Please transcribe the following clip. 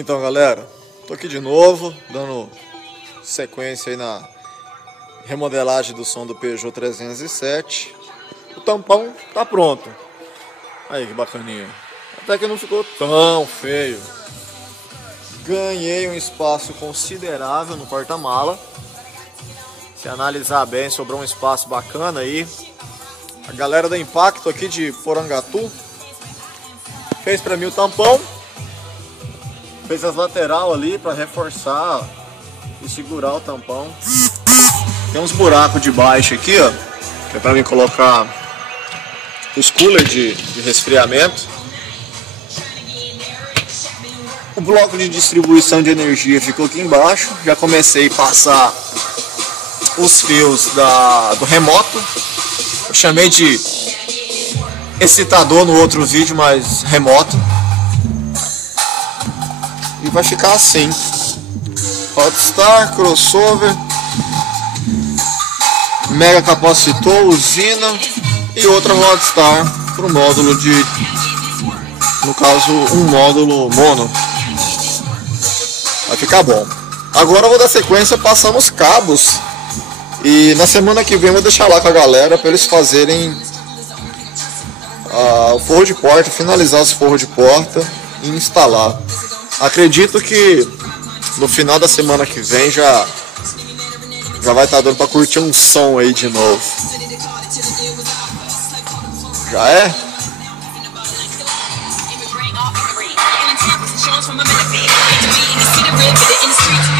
Então, galera, tô aqui de novo, dando sequência aí na remodelagem do som do Peugeot 307. O tampão tá pronto. Aí, que bacaninha. Até que não ficou tão feio. Ganhei um espaço considerável no porta-mala. Se analisar bem, sobrou um espaço bacana aí. A galera da Impacto aqui de Porangatu fez pra mim o tampão. Fez as lateral ali para reforçar e segurar o tampão. Tem uns buracos de baixo aqui, ó, que é para mim colocar os coolers de resfriamento. O bloco de distribuição de energia ficou aqui embaixo. Já comecei a passar os fios do remoto. Eu chamei de excitador no outro vídeo, mas remoto. E vai ficar assim: Rodstar, crossover, mega capacitor, usina e outra Rodstar para o módulo de, no caso, um módulo mono. Vai ficar bom. Agora eu vou dar sequência passando os cabos. E na semana que vem eu vou deixar lá com a galera para eles fazerem o forro de porta, finalizar os forros de porta e instalar. Acredito que no final da semana que vem já vai estar dando para curtir um som aí de novo. Já é? From a minute, to be in the city, rib, but in the streets.